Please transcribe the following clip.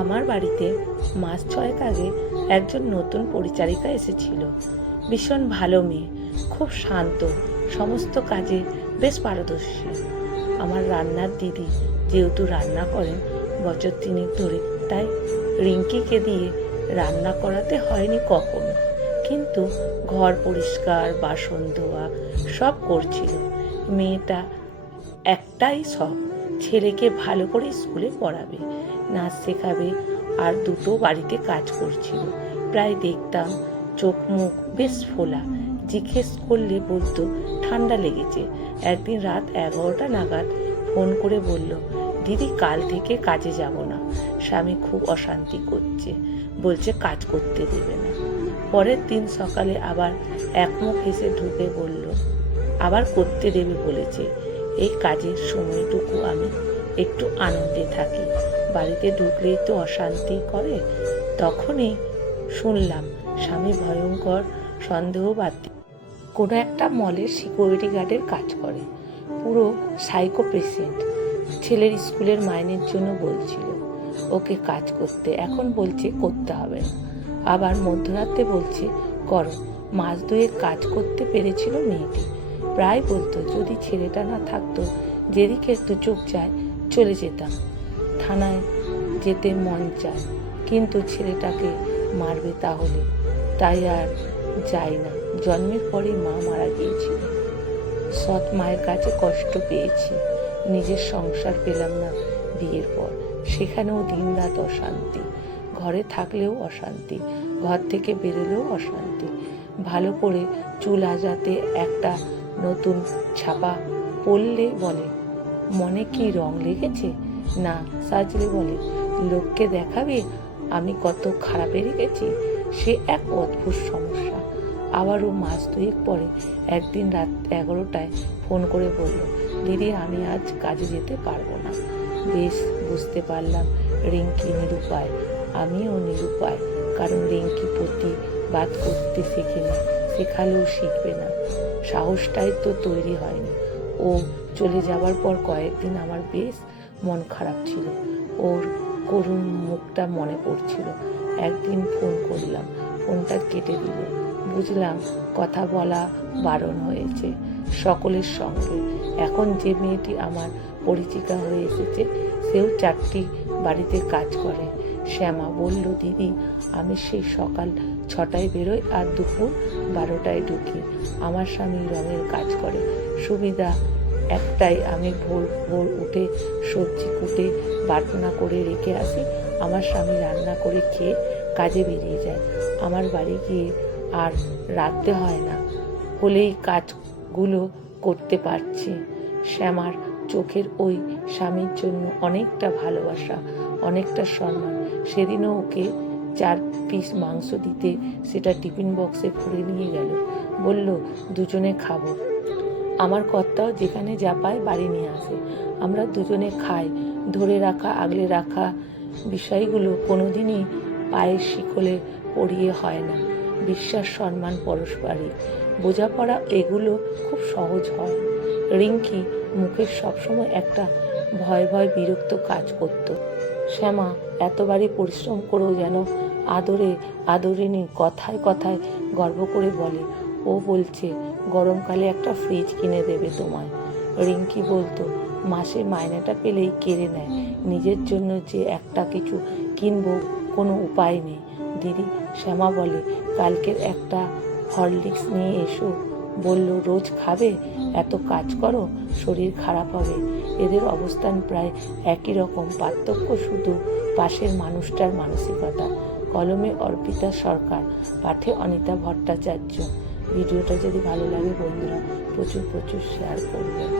আমার বাড়িতে মাস 6 আগে একজন নতুন পরিচারিকা এসেছিল। ভীষণ ভালো মেয়ে, খুব শান্ত, সমস্ত কাজে বেশ পারদর্শী। আমার রান্নার দিদি যেহেতু রান্না করেন বছর 3 ধরে, তাই রিঙ্কিকে দিয়ে রান্না করাতে হয়নি কখনো, কিন্তু ঘর পরিষ্কার, বাসন ধোয়া সব করছিল। মেয়েটা একটাই শখ, ছেলেকে ভালো করে স্কুলে পড়াবে, নাচ শেখাবে, আর দুটো বাড়িতে কাজ করছিল। প্রায় দেখতাম চোখ মুখ বেশ ফোলা, জিজ্ঞেস করলে বলতো ঠান্ডা লেগেছে। একদিন রাত 11টা নাগাদ ফোন করে বলল, দিদি কাল থেকে কাজে যাব না, স্বামী খুব অশান্তি করছে, বলছে কাজ করতে দেবে না। পরের দিন সকালে আবার একমুখ হেসে ঢুকে বলল আবার করতে দেবে বলেছে। এই কাজের সময়টুকু আমি একটু আনন্দে থাকি, বাড়িতে ঢুকলেই তো অশান্তি করে। তখনই শুনলাম স্বামী ভয়ঙ্কর সন্দেহবাদী, কোনো একটা মলের সিকিউরিটি গার্ডের কাজ করে, পুরো সাইকো পেশেন্ট। ছেলের স্কুলের মাইনের জন্য বলছিল ওকে কাজ করতে, এখন বলছে করতে হবে না। আবার মধ্যরাতে বলছে করো। মাস 2 কাজ করতে পেরেছিল মেয়েটি। প্রায় বলতো যদি ছেলেটা না থাকতো, যেদিকে 2 চোখ যায় চলে যেতাম। থানায় যেতে মন চায়, কিন্তু ছেলেটাকে মারবে তাহলে, তাই আর যাই না। জন্মের পরেই মা মারা গিয়েছিল। সৎ মায়ের কাছে কষ্ট পেয়েছি, নিজের সংসার পেলাম না বিয়ের পর, সেখানেও দিনরাত অশান্তি, ঘরে থাকলেও অশান্তি, ঘর থেকে বেরোলেও অশান্তি। ভালো করে চুল আজাতে একটা নতুন ছাপা পরলে বলে মনে কি রং লেগেছে, না সাজলে বলে লোককে দেখাবে আমি কত খারাপ বেরিয়ে গেছি। সে এক অদ্ভুত সমস্যা। আবারও মাস 2 পরে একদিন রাত 11টায় ফোন করে বলল, দিদি আমি আজ কাজে যেতে পারবো না। বেশ বুঝতে পারলাম রিঙ্কি নিরুপায়, আমিও নিরুপায়, কারণ রিঙ্কি প্রতিবাদ করতে শেখেনি, শেখালেও শিখবে না, সাহসটাই তো তৈরি হয়নি। ও চলে যাবার পর কয়েকদিন আমার বেশ মন খারাপ ছিল, ওর করুণ মুখটা মনে পড়ছিল। একদিন ফোন করলাম, ফোনটা কেটে দিল। বুঝলাম কথা বলা বারণ হয়েছে সকলের সঙ্গে। এখন যে মেয়েটি আমার পরিচিকা হয়ে এসেছে সেও 4টি বাড়িতে কাজ করে। শ্যামা বলল, দিদি আমি সেই সকাল 6টায় বেরোই আর দুপুর 12টায় ঢুকি। আমার স্বামী রঙের কাজ করে, সুবিধা একটাই, আমি ভোর ভোর উঠে সবজি কুটে বাটনা করে রেখে আসি। আমার স্বামী রান্না করে খেয়ে কাজে বেরিয়ে যায়। আমার বাড়ি গিয়ে আর রাঁধতে হয় না, হলেই কাজগুলো করতে পারছি। শ্যামার চোখের ওই স্বামীর জন্য অনেকটা ভালোবাসা, অনেকটা সম্মান। সেদিনও ওকে 4 পিস মাংস দিতে সেটা টিফিন বক্সে ভরে নিয়ে গেল, বলল দুজনে খাবো। আমার কর্তাও যেখানে যা পায় বাড়ি নিয়ে আসে, আমরা দুজনে খাই। ধরে রাখা, আগলে রাখা বিষয়গুলো কোনোদিনই পায়ের শিকলে পড়িয়ে হয় না। বিশ্বাস, সম্মান, পারস্পরিক বোঝাপড়া, এগুলো খুব সহজ হয়। রিঙ্কি মুখের সবসময় একটা ভয় ভয় বিরক্ত কাজ করত। শ্যামা এতবারই পরিশ্রম করেও যেন আদরে আদরিনী, কথায় কথায় গর্ব করে বলে ও বলছে গরমকালে একটা ফ্রিজ কিনে দেবে তোমায়। রিঙ্কি বলতো মাসে মাইনেটা পেলেই কেড়ে নেয়, নিজের জন্য যে একটা কিছু কিনবো কোনো উপায় নেই। দিদি, শ্যামা বলে কালকের একটা হরলিক্স নিয়ে এসো, বলল রোজ খাবে, এত কাজ করো শরীর খারাপ হবে। এদের অবস্থান প্রায় একই রকম, পার্থক্য শুধু পাশের মানুষটার মানসিকতা। কলমে অর্পিতা সরকার, পাঠে অনিতা ভট্টাচার্য। ভিডিওটা যদি ভালো লাগে বন্ধুরা প্রচুর শেয়ার করবেন।